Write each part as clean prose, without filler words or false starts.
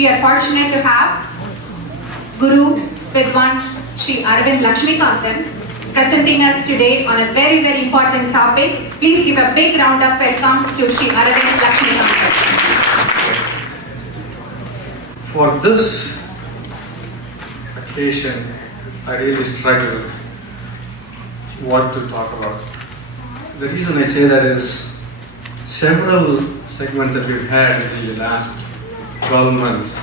we are fortunate to have Guru Vidwan Shri Arvind Lakshmikanthan presenting us today on a very, very important topic. Please give a big round of welcome to Shri Arvind Lakshmikanthan. For this occasion, I really struggled what to talk about. The reason I say that is several segments that we've had in the last 12 months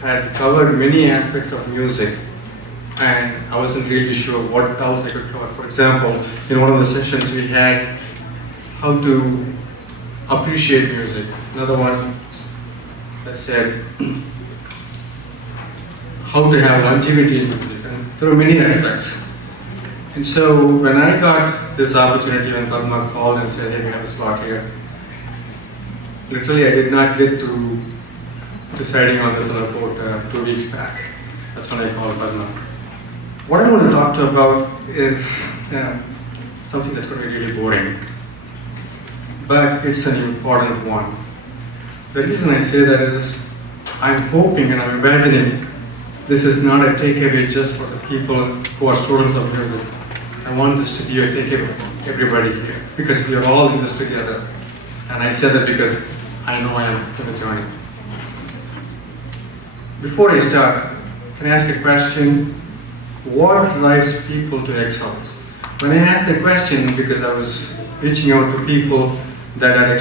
had covered many aspects of music, and I wasn't really sure what else I could cover. For example, in one of the sessions we had how to appreciate music. Another one that said how to have longevity in music, and there were many aspects. And so when I got this opportunity, when Padma called and said, hey, we have a slot here, literally I did not get to deciding on this about 2 weeks back. That's when I called Padma. What I want to talk to you about is something that's going to be really boring, but it's an important one. The reason I say that is I'm hoping and I'm imagining this is not a takeaway just for the people who are students of music. I want this to be a takeaway for everybody here, because we are all in this together. And I say that because I know I am in the journey. Before I start, can I ask a question? What drives people to excel? When I asked the question, because I was reaching out to people that are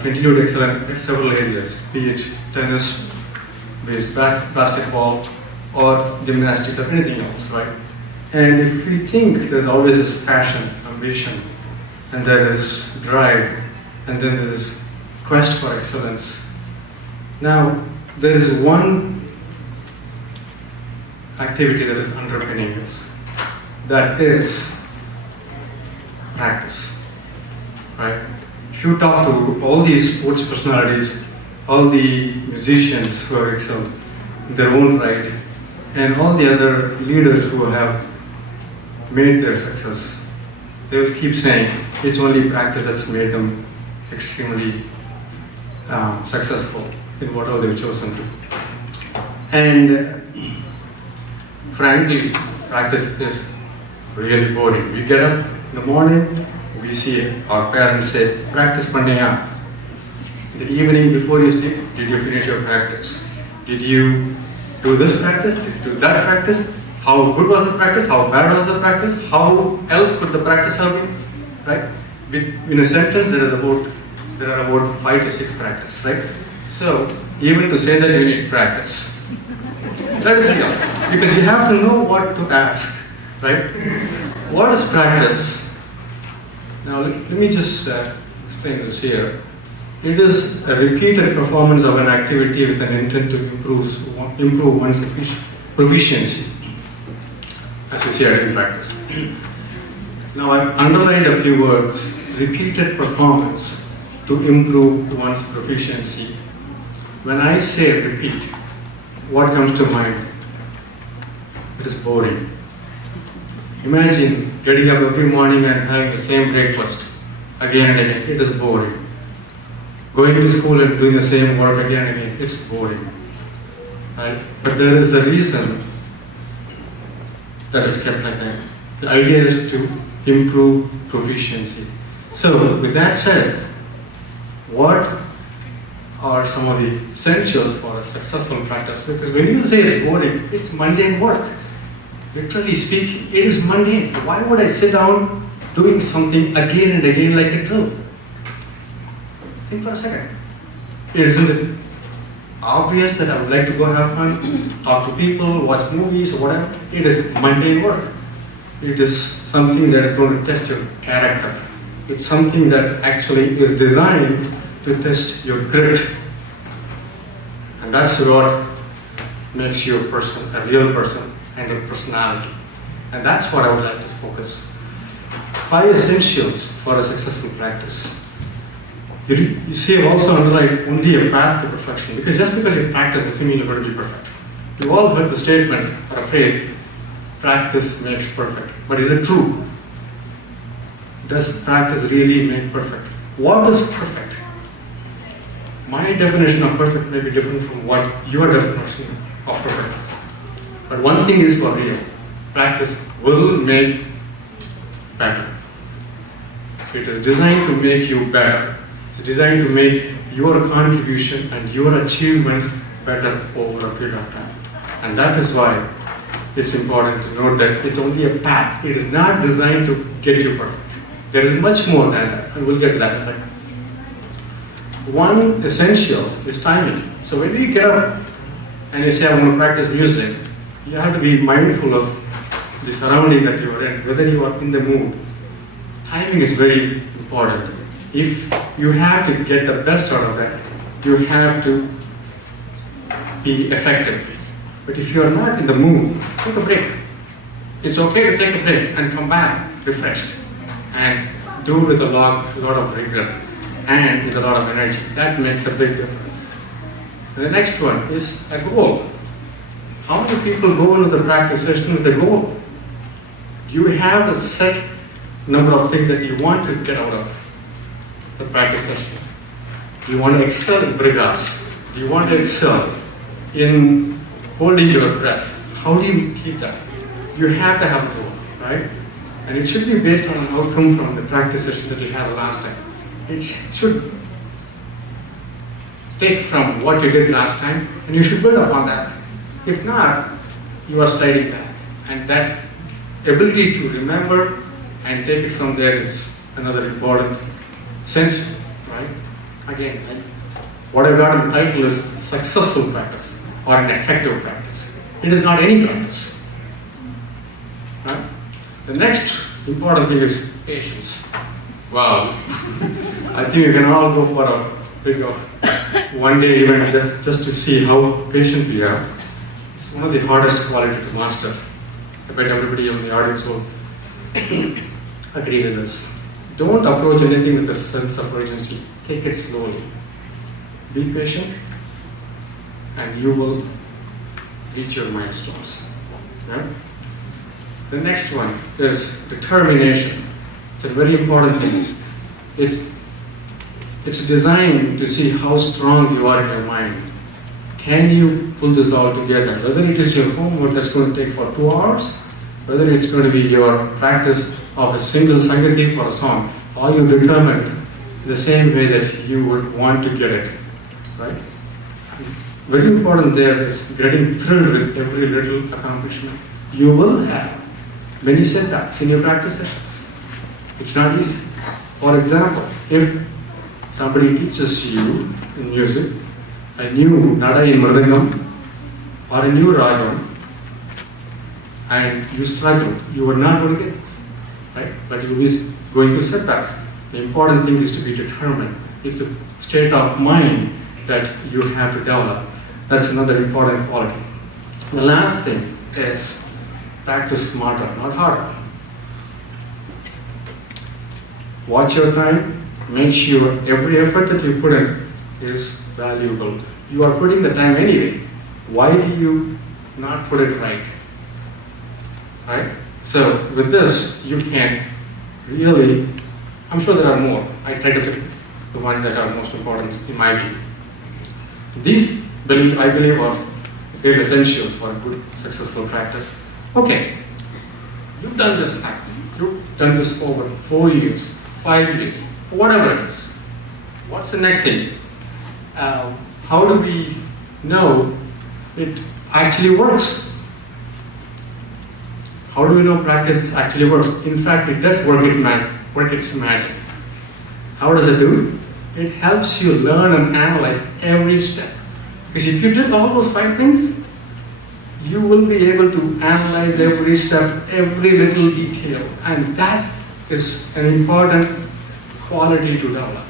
continue to excel in several areas, be it tennis, be it basketball, or gymnastics, or anything else, right? And if we think there's always this passion, ambition, and there is drive, and then there is quest for excellence. Now, there is one activity that is underpinning this. That is practice, right? If you talk to all these sports personalities, all the musicians who have excelled in their own right, and all the other leaders who have made their success, they will keep saying it's only practice that's made them extremely successful in whatever they've chosen to. And frankly, practice is really boring. We get up in the morning, we see our parents say, practice panniya. In the evening before you sleep, did you finish your practice? Did you do this practice? Did you do that practice? How good was the practice? How bad was the practice? How else could the practice have been? Right? In a sentence, there are about 5 to 6 practice, right? So even to say that you need practice, that is real, because you have to know what to ask, right? What is practice? Now let me just explain this here. It is a repeated performance of an activity with an intent to improve one's proficiency, as we see in practice. Now I've underlined a few words: repeated performance to improve one's proficiency. When I say repeat, what comes to mind? It is boring. Imagine getting up every morning and having the same breakfast again and again. It is boring. Going to school and doing the same work again and again. It's boring. Right? But there is a reason that is kept like that. The idea is to improve proficiency. So, with that said, what are some of the essentials for a successful practice? Because when you say it's boring, it's mundane work. Literally speaking, it is mundane. Why would I sit down doing something again and again like a drill? Think for a second. Isn't it obvious that I would like to go have fun, talk to people, watch movies, or whatever? It is mundane work. It is something that is going to test your character. It's something that actually is designed to test your grit. And that's what makes you a person, a real person, and a personality. And that's what I would like to focus. 5 essentials for a successful practice. You see, I've also underlined only a path to perfection, because just because you practice doesn't mean you're going to be perfect. You've all heard the statement or a phrase, practice makes perfect. But is it true? Does practice really make perfect? What is perfect? My definition of perfect may be different from what your definition of perfect is. But one thing is for real. Practice will make better. It is designed to make you better. It's designed to make your contribution and your achievements better over a period of time. And that is why it's important to note that it's only a path. It is not designed to get you perfect. There is much more than that, and we'll get to that in a second. One essential is timing. So when you get up and you say, I want to practice music, you have to be mindful of the surrounding that you are in, whether you are in the mood. Timing is very important. If you have to get the best out of that, you have to be effective. But if you are not in the mood, take a break. It's okay to take a break and come back refreshed and do it with a lot of rigor and with a lot of energy. That makes a big difference. And the next one is a goal. How many people go into the practice session with a goal? Do you have a set number of things that you want to get out of the practice session? Do you want to excel in brigas? Do you want to excel in holding your breath? How do you keep that? You have to have a goal, right? And it should be based on an outcome from the practice session that you had last time. It should take from what you did last time, and you should build upon that. If not, you are sliding back. And that ability to remember and take it from there is another important sense, right? Again, what I got in the title is successful practice or an effective practice. It is not any practice. Right? The next important thing is patience. Wow. I think you can all go for a big one-day event just to see how patient we are. It's one of the hardest quality to master. I bet everybody in the audience will agree with this. Don't approach anything with a sense of urgency. Take it slowly. Be patient, and you will reach your milestones. Right? The next one is determination. It's a very important thing. It's designed to see how strong you are in your mind. Can you pull this all together? Whether it is your homework that's going to take for 2 hours, whether it's going to be your practice of a single sangati for a song, or you determine the same way that you would want to get it, right? Very important there is getting thrilled with every little accomplishment. You will have many setbacks in your practice sessions. It's not easy. For example, if somebody teaches you in music a new nada in mridangam or a new ragam, and you struggle, you are not going to get it, right? But you will be going through setbacks. The important thing is to be determined. It's a state of mind that you have to develop. That's another important quality. The last thing is practice smarter, not harder. Watch your time. Make sure every effort that you put in is valuable. You are putting the time anyway. Why do you not put it right? Right? So with this, you can really, I'm sure there are more. I try to pick the ones that are most important in my view. These, I believe, are great essentials for a good, successful practice. Okay, you've done this practice. You've done this over 4 years, 5 years, whatever it is. What's the next thing? How do we know it actually works? How do we know practice actually works? In fact, it does work its magic. How does it do? It helps you learn and analyze every step. Because if you did all those 5 things, you will be able to analyze every step, every little detail. And that is an important quality to develop.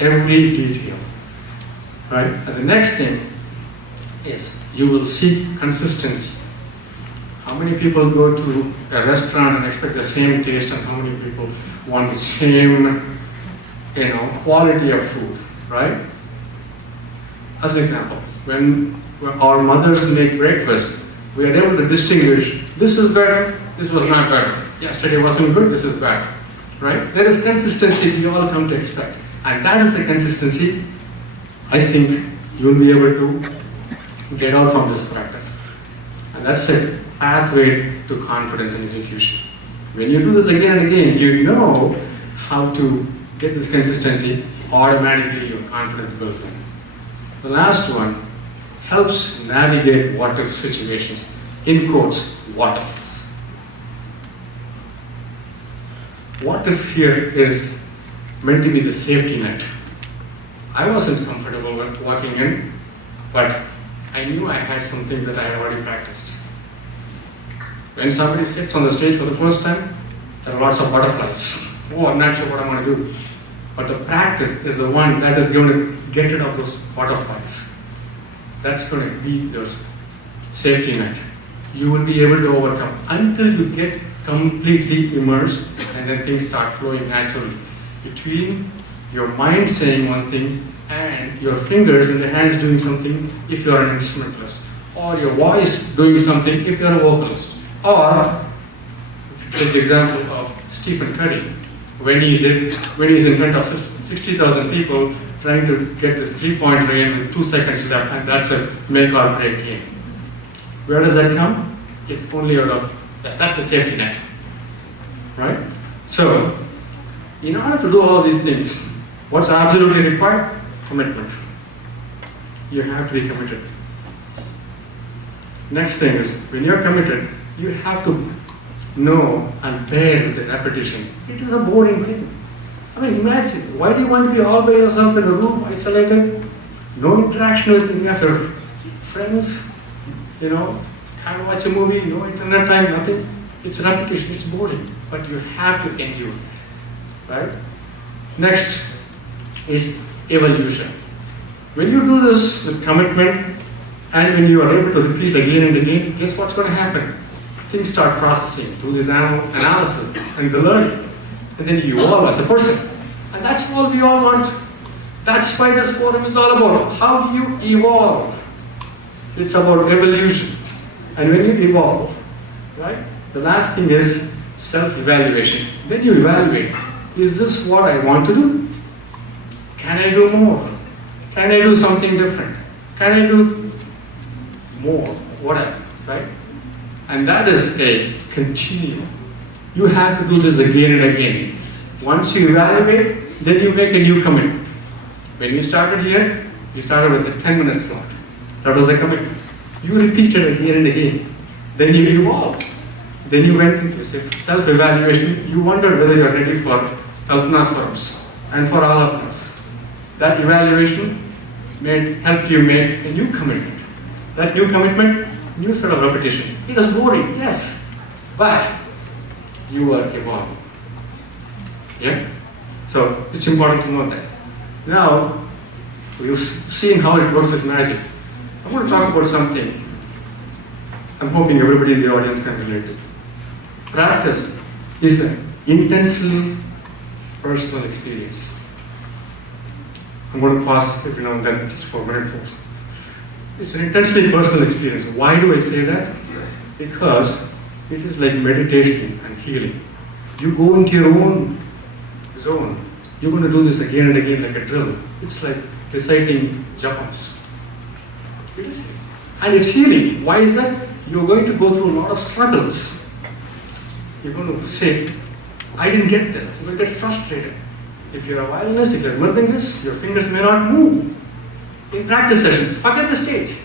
Every detail. Right? And the next thing is you will seek consistency. How many people go to a restaurant and expect the same taste, and how many people want the same, quality of food, right? As an example, when our mothers make breakfast, we are able to distinguish, this is better, this was not better. Yesterday wasn't good, this is better, right? There is consistency we all come to expect. And that is the consistency I think you'll be able to get out from this practice. And that's a pathway to confidence and execution. When you do this again and again, you know how to get this consistency, automatically your confidence builds in. The last one helps navigate what if situations. In quotes, what if. What if here is meant to be the safety net. I wasn't comfortable with walking in, but I knew I had some things that I had already practiced. When somebody sits on the stage for the first time, there are lots of butterflies. Oh, I'm not sure what I'm going to do. But the practice is the one that is going to get rid of those butterflies. That's going to be your safety net. You will be able to overcome until you get completely immersed, and then things start flowing naturally. Between your mind saying one thing and your fingers and the hands doing something if you are an instrumentalist, or your voice doing something if you are a vocalist. Or, take the example of Stephen Curry, when he's in front of 60,000 people trying to get this 3-point range in 2 seconds left, and that's a make or break game. Where does that come? It's only out of, that's a safety net, right? So, in order to do all these things, what's absolutely required? Commitment. You have to be committed. Next thing is, when you're committed, you have to know and bear the repetition. It is a boring thing. I mean, imagine, why do you want to be all by yourself in a room, isolated? No interaction with any of your friends, can't watch a movie, no internet time, nothing. It's repetition, it's boring, but you have to endure, right? Next is evolution. When you do this with commitment, and when you are able to repeat again and again, guess what's going to happen? Things start processing through this analysis and the learning, and then you evolve as a person. And that's all we all want. That's why this forum is all about. How do you evolve? It's about evolution. And when you evolve, right, the last thing is self-evaluation. Then you evaluate, is this what I want to do? Can I do more? Can I do something different? Can I do more? Whatever, right? And that is a continuum. You have to do this again and again. Once you evaluate, then you make a new commitment. When you started here, you started with a 10-minute slot. That was the commitment. You repeated again and again. Then you evolved. Then you went into self-evaluation. You wondered whether you're ready for Kalpana's forums and for all of us. That evaluation helped you make a new commitment. That new commitment, new set of repetitions. It was boring, yes, but you are evolving. Yeah? So it's important to know that. Now, we've seen how it works as magic. I want to talk about something I'm hoping everybody in the audience can relate to. Practice is an intensely personal experience. I'm going to pause every now and then just for a minute, folks. It's an intensely personal experience. Why do I say that? Because it is like meditation and healing. You go into your own zone. You're going to do this again and again like a drill. It's like reciting japas. It is. And it's healing. Why is that? You're going to go through a lot of struggles. You're going to say, I didn't get this. You're going to get frustrated. If you're a violinist, if you're a melodist, your fingers may not move. In practice sessions, forget the stage.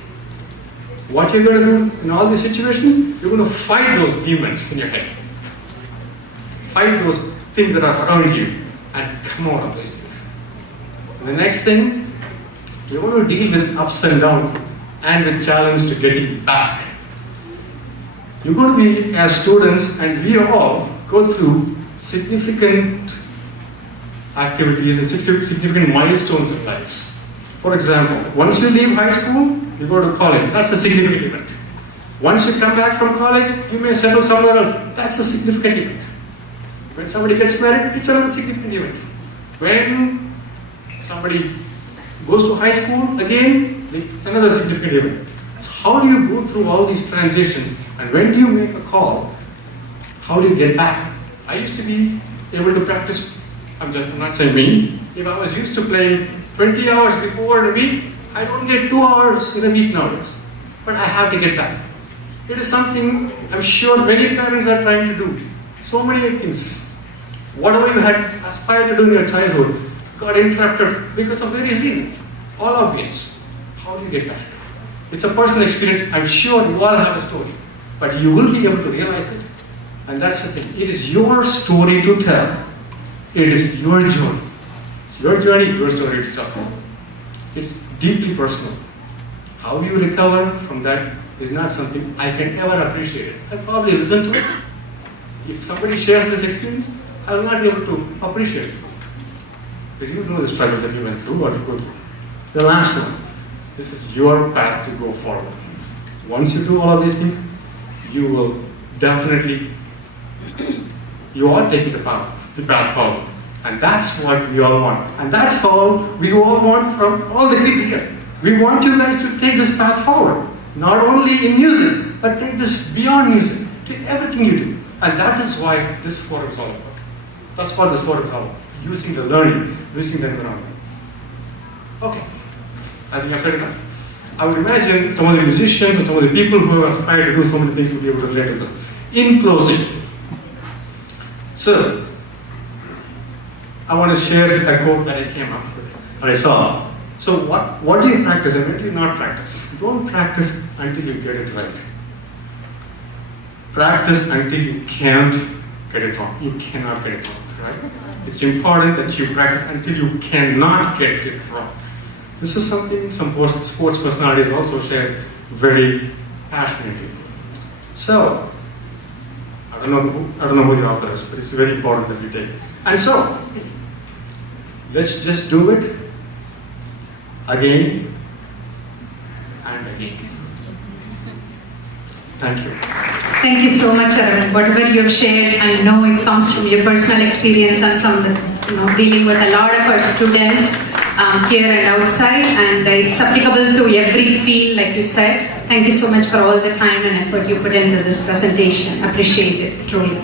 What you're going to do in all these situations, you're going to fight those demons in your head. Fight those things that are around you and come out of these things. And the next thing, you're going to deal with ups and downs and with challenge to getting back. You're going to be, as students, and we all go through significant activities and significant milestones in life. For example, once you leave high school, you go to college. That's a significant event. Once you come back from college, you may settle somewhere else. That's a significant event. When somebody gets married, it's another significant event. When somebody goes to high school again, it's another significant event. How do you go through all these transitions? And when do you make a call? How do you get back? I used to be able to practice, I'm not saying me, if I was used to playing 20 hours before in a week, I don't get 2 hours in a week nowadays. But I have to get back. It is something I'm sure many parents are trying to do. So many things. Whatever you had aspired to do in your childhood got interrupted because of various reasons. All obvious. How do you get back? It's a personal experience. I'm sure you all have a story. But you will be able to realize it. And that's the thing. It is your story to tell. It is your journey. It's your journey, your story to tell. It's deeply personal. How you recover from that is not something I can ever appreciate. I probably listen to it. If somebody shares this experience, I will not be able to appreciate it. Because you know the struggles that you went through or you go through. The last one. This is your path to go forward. Once you do all of these things, you will definitely, you are taking the path forward. And that's what we all want. And that's all we all want from all the kids here. We want you guys to take this path forward. Not only in music, but take this beyond music, to everything you do. And that is why this forum is all about. That's what this forum is all about. Using the learning, using the environment. Okay. I think I've said enough. I would imagine some of the musicians and some of the people who aspire to do so many things will be able to relate to this. In closing, so I want to share a quote that I came up with, that I saw. So what do you practice and when do you not practice? Don't practice until you get it right. Practice until you can't get it wrong. You cannot get it wrong, right? It's important that you practice until you cannot get it wrong. This is something some sports personalities also share very passionately. So, I don't know who the author is, but it's very important that you take it. And so, let's just do it again and again. Thank you. Thank you so much, Arvind. Whatever you have shared, I know it comes from your personal experience and from the, dealing with a lot of our students here and outside, and it's applicable to every field, like you said. Thank you so much for all the time and effort you put into this presentation. Appreciate it, truly.